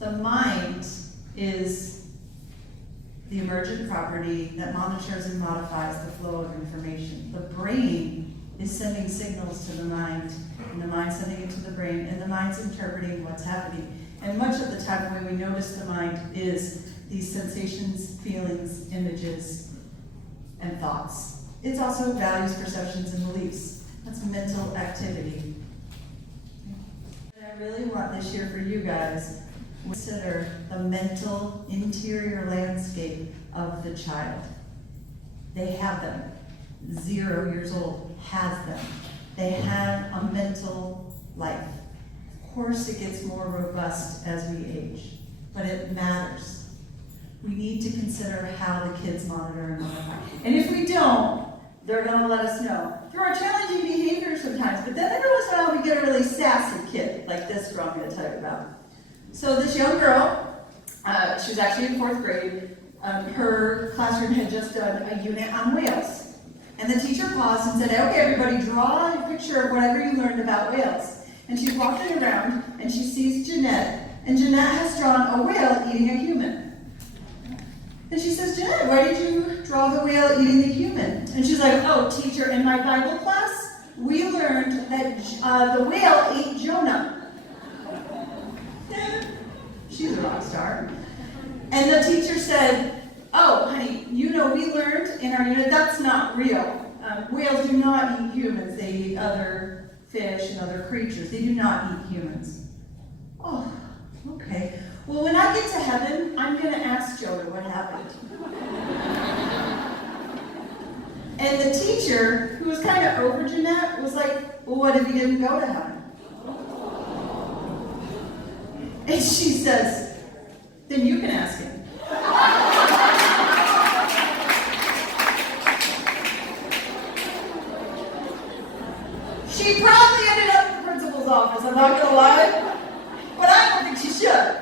The mind is the emergent property that monitors and modifies the flow of information. The brain is sending signals to the mind, and the mind sending it to the brain, and the mind's interpreting what's happening. And much of the time when we notice the mind is these sensations, feelings, images, and thoughts. It's also values, perceptions, and beliefs. That's mental activity. What I really want this year for you guys, consider the mental interior landscape of the child. They have them. 0 years old has them. They have a mental life. Of course it gets more robust as we age, but it matters. We need to consider how the kids monitor and modify. And if we don't, they're going to let us know. Through our challenging behavior sometimes, but then every once in a while we get a really sassy kid, like this girl I'm going to tell you about. So this young girl, she was actually in 4th grade. Her classroom had just done a unit on whales. And the teacher paused and said, okay, everybody draw a picture of whatever you learned about whales. And she's walking around and she sees Jeanette, and Jeanette has drawn a whale eating a human. And she says, Jeanette, why did you draw the whale eating the human? And she's like, oh, teacher, in my Bible class, we learned that the whale ate Jonah. She's a rock star. And the teacher said, oh, honey, you know, we learned in our unit that's not real. Whales do not eat humans. They eat other fish and other creatures. They do not eat humans. Oh, okay. Well, when I get to heaven, I'm going to ask Jonah what happened. And the teacher, who was kind of over Jeanette, was like, well, what if he didn't go to heaven? And she says, then you can ask him. She probably ended up in the principal's office, I'm not going to lie. But I don't think she should.